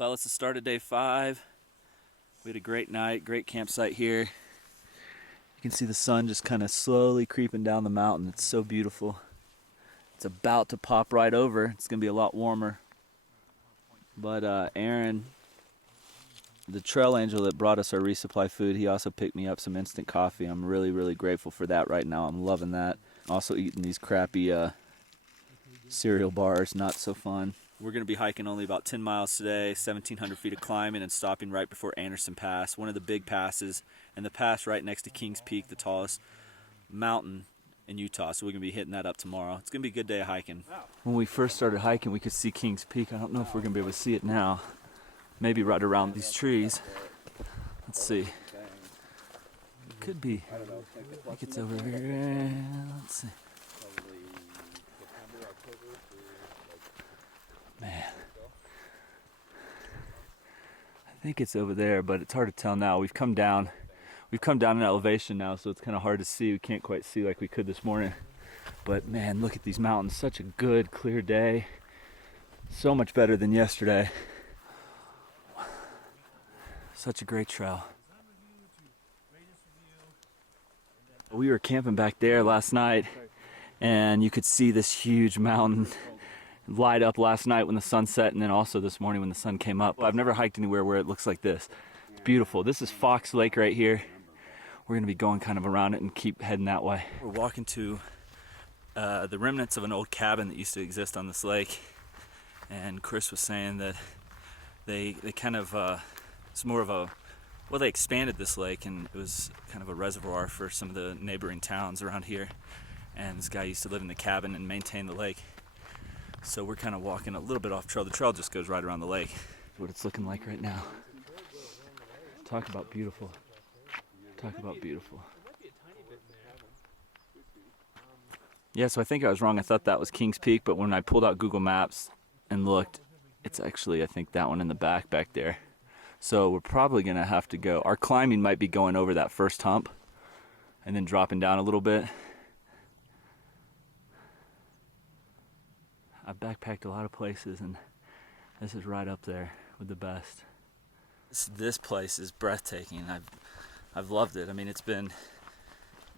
Well, it's the start of day 5. We had a great night, great campsite here. You can see the sun just kind of slowly creeping down the mountain. It's so beautiful. It's about to pop right over. It's gonna be a lot warmer. But Aaron, the trail angel that brought us our resupply food, he also picked me up some instant coffee. I'm really, really grateful for that right now. I'm loving that. Also eating these crappy cereal bars, not so fun. We're going to be hiking only about 10 miles today, 1,700 feet of climbing, and stopping right before Anderson Pass, one of the big passes, and the pass right next to Kings Peak, the tallest mountain in Utah. So we're going to be hitting that up tomorrow. It's going to be a good day of hiking. When we first started hiking, we could see Kings Peak. I don't know if we're going to be able to see it now. Maybe right around these trees. Let's see. It could be. I think it's over here. Let's see. Man, I think it's over there, but it's hard to tell now. We've come down in elevation now, so it's kind of hard to see. We can't quite see like we could this morning. But man, look at these mountains. Such a good, clear day. So much better than yesterday. Such a great trail. We were camping back there last night, and you could see this huge mountain light up last night when the sun set, and then also this morning when the sun came up. I've never hiked anywhere where it looks like this. It's beautiful. This is Fox Lake right here. We're going to be going kind of around it and keep heading that way. We're walking to the remnants of an old cabin that used to exist on this lake, and Chris was saying that they kind of it's more of a, well, they expanded this lake, and it was kind of a reservoir for some of the neighboring towns around here, and this guy used to live in the cabin and maintain the lake. So we're kind of walking a little bit off trail. The trail just goes right around the lake. What it's looking like right now. Talk about beautiful. Talk about beautiful. Yeah, so I think I was wrong. I thought that was Kings Peak, but when I pulled out Google Maps and looked, it's actually, I think, that one in the back there. So we're probably going to have to go. Our climbing might be going over that first hump and then dropping down a little bit. I've backpacked a lot of places, and this is right up there with the best. This place is breathtaking. I've loved it. I mean,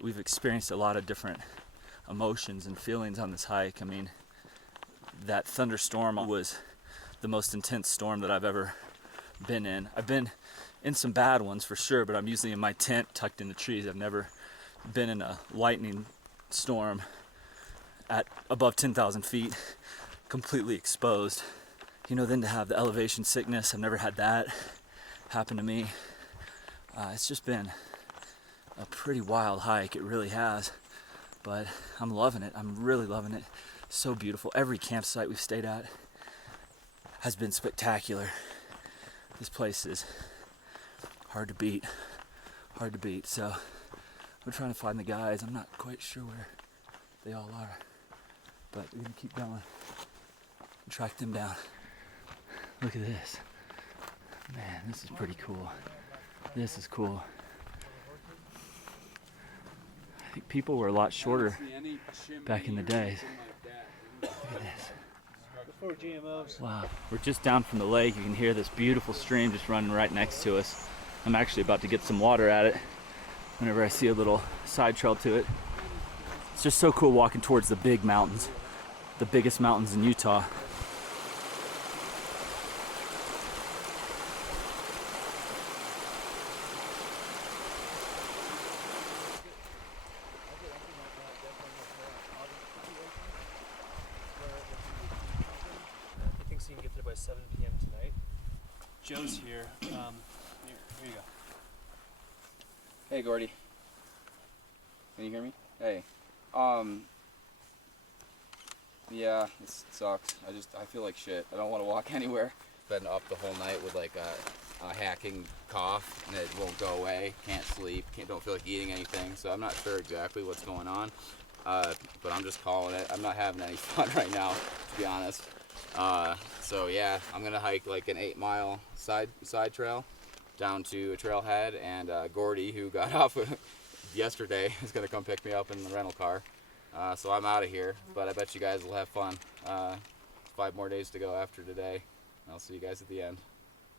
we've experienced a lot of different emotions and feelings on this hike. I mean, that thunderstorm was the most intense storm that I've ever been in. I've been in some bad ones for sure, but I'm usually in my tent tucked in the trees. I've never been in a lightning storm at above 10,000 feet, completely exposed. You know, then to have the elevation sickness, I've never had that happen to me. It's just been a pretty wild hike, it really has. But I'm loving it, I'm really loving it. So beautiful. Every campsite we've stayed at has been spectacular. This place is hard to beat, So we're trying to find the guys. I'm not quite sure where they all are, but we're gonna keep going and track them down. Look at this. Man, this is pretty cool. This is cool. I think people were a lot shorter back in the days. Look at this. Before GMOs. Wow. We're just down from the lake. You can hear this beautiful stream just running right next to us. I'm actually about to get some water at it whenever I see a little side trail to it. It's just so cool walking towards the big mountains, the biggest mountains in Utah. He thinks he can get there by 7 p.m. tonight. Joe's here. Here you go. Hey, Gordy. Can you hear me? Hey. Yeah, this sucks. I feel like shit. I don't want to walk anywhere. Been up the whole night with like a hacking cough, and it won't go away. Can't sleep. Don't feel like eating anything. So I'm not sure exactly what's going on. But I'm just calling it. I'm not having any fun right now, to be honest. So yeah, I'm gonna hike like an 8-mile side trail down to a trailhead, and Gordy, who got off yesterday, is gonna come pick me up in the rental car. So I'm out of here, but I bet you guys will have fun. 5 more days to go after today. I'll see you guys at the end.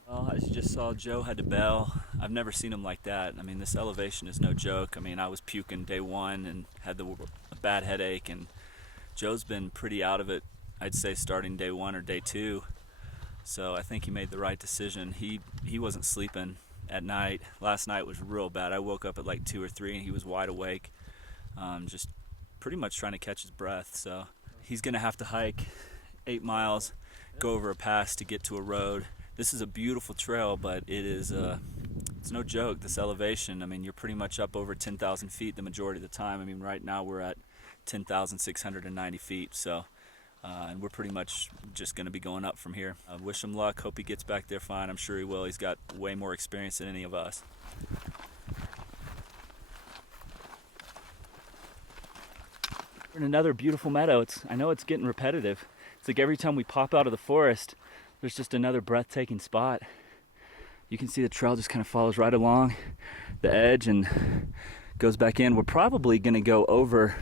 Well, as you just saw, Joe had to bail. I've never seen him like that. I mean, this elevation is no joke. I mean, I was puking day one and had a bad headache, and Joe's been pretty out of it, I'd say, starting day one or day two. So I think he made the right decision. He wasn't sleeping at night. Last night was real bad. I woke up at like 2 or 3 and he was wide awake, just pretty much trying to catch his breath. So he's gonna have to hike 8 miles, go over a pass to get to a road. This is a beautiful trail, but it's no joke, this elevation. I mean, you're pretty much up over 10,000 feet the majority of the time. I mean, right now we're at 10,690 feet. So and we're pretty much just going to be going up from here. Wish him luck. Hope he gets back there fine. I'm sure he will. He's got way more experience than any of us. We're in another beautiful meadow. I know it's getting repetitive. It's like every time we pop out of the forest, there's just another breathtaking spot. You can see the trail just kind of follows right along the edge and goes back in. We're probably going to go over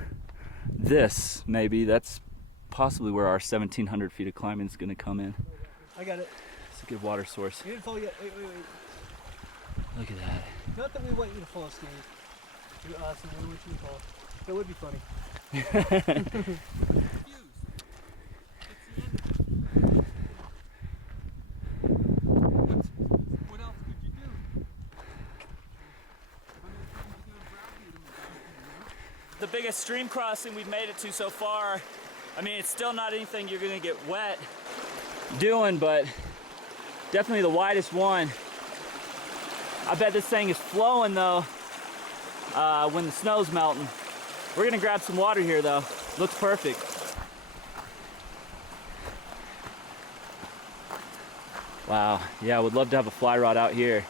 this, maybe. That's possibly where our 1,700 feet of climbing is going to come in. I got it. It's a good water source. You didn't fall yet. Wait. Look at that. Not that we want you to fall, Steve. You're awesome. We want you to fall. That would be funny. What else could you do? The biggest stream crossing we've made it to so far. I mean, it's still not anything you're gonna get wet doing, but definitely the widest one. I bet this thing is flowing though when the snow's melting. We're gonna grab some water here though. Looks perfect. Wow, yeah, I would love to have a fly rod out here.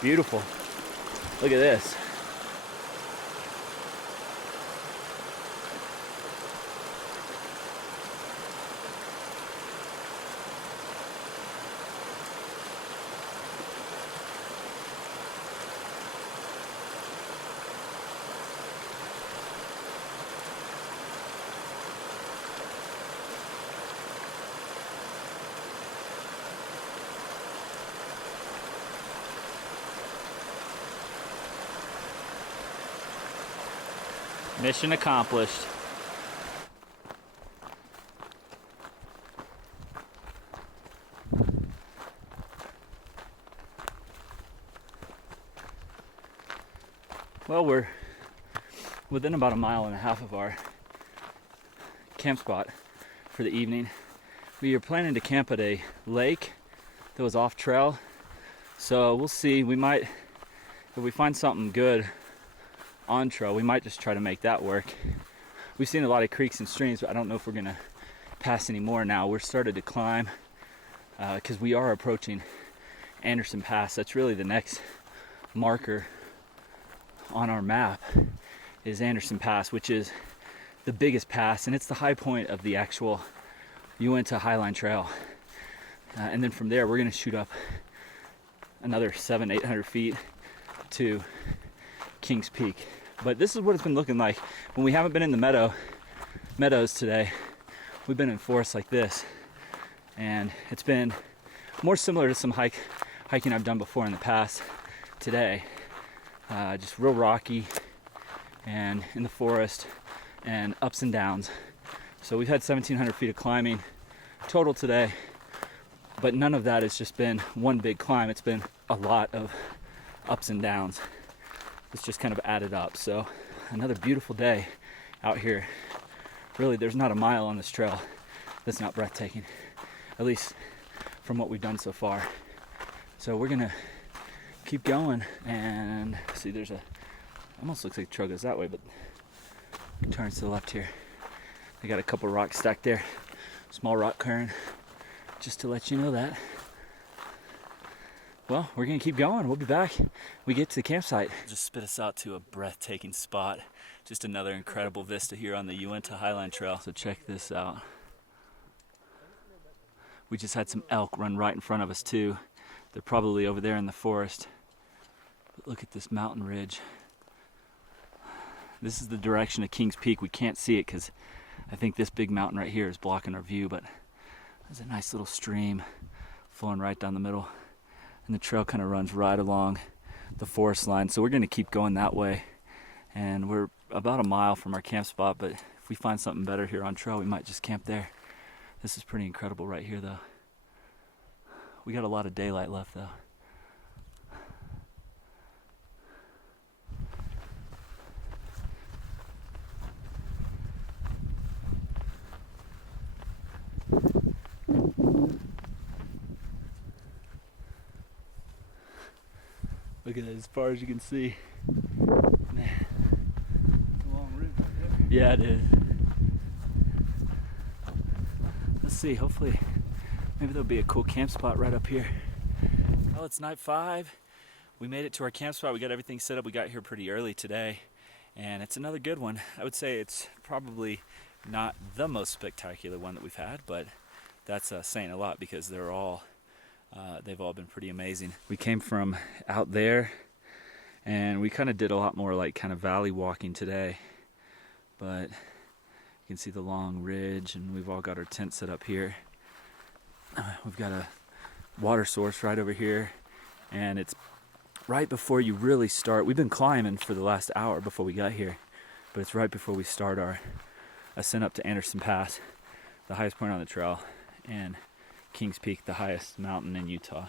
Beautiful. Look at this. Mission accomplished. Well, we're within about 1.5 miles of our camp spot for the evening. We are planning to camp at a lake that was off trail. So we'll see. We might, if we find something good on trail, we might just try to make that work. We've seen a lot of creeks and streams, but I don't know if we're gonna pass any more now. We're started to climb because we are approaching Anderson Pass. That's really the next marker on our map is Anderson Pass, which is the biggest pass, and it's the high point of the actual Uinta Highline trail. And then from there, we're gonna shoot up another 700-800 feet to Kings Peak. But this is what it's been looking like when we haven't been in the meadows today. We've been in forests like this, and it's been more similar to some hiking I've done before in the past. Today, just real rocky and in the forest and ups and downs. So we've had 1,700 feet of climbing total today, but none of that has just been one big climb. It's been a lot of ups and downs. It's just kind of added up. So another beautiful day out here. Really, there's not a mile on this trail that's not breathtaking, at least from what we've done so far. So we're gonna keep going and see, there's almost looks like the trail goes that way, but turns to the left here. They got a couple rocks stacked there, small rock cairn, just to let you know that. Well, we're gonna keep going. We'll be back. We get to the campsite. Just spit us out to a breathtaking spot. Just another incredible vista here on the Uinta Highline Trail. So check this out. We just had some elk run right in front of us too. They're probably over there in the forest. But look at this mountain ridge. This is the direction of Kings Peak. We can't see it because I think this big mountain right here is blocking our view, but There's a nice little stream flowing right down the middle, and the trail kind of runs right along the forest line. So we're going to keep going that way, and we're about a mile from our camp spot, but if we find something better here on trail, we might just camp there. This is pretty incredible right here, though. We got a lot of daylight left, though. Look at that, as far as you can see. Man. It's a long ridge right there. Yeah, it is. Let's see, hopefully, maybe there'll be a cool camp spot right up here. Well, it's night 5. We made it to our camp spot. We got everything set up. We got here pretty early today, and it's another good one. I would say it's probably not the most spectacular one that we've had, but that's saying a lot because they've all been pretty amazing. We came from out there, and we kind of did a lot more like kind of valley walking today, but you can see the long ridge, and we've all got our tent set up here. We've got a water source right over here, and it's right before you really start. We've been climbing for the last hour before we got here, but it's right before we start our ascent up to Anderson Pass, the highest point on the trail, and Kings Peak, the highest mountain in Utah.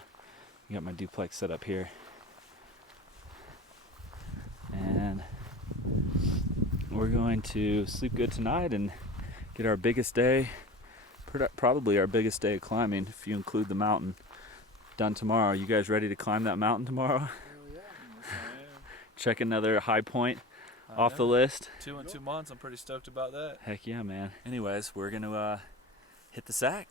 I got my duplex set up here, and we're going to sleep good tonight and get our biggest day, probably our biggest day of climbing if you include the mountain, done tomorrow. You guys ready to climb that mountain tomorrow? Hell yeah. Yes, I am. Check another high point off the list. 2 in 2 months. I'm pretty stoked about that. Heck yeah, man. Anyways, we're gonna hit the sack.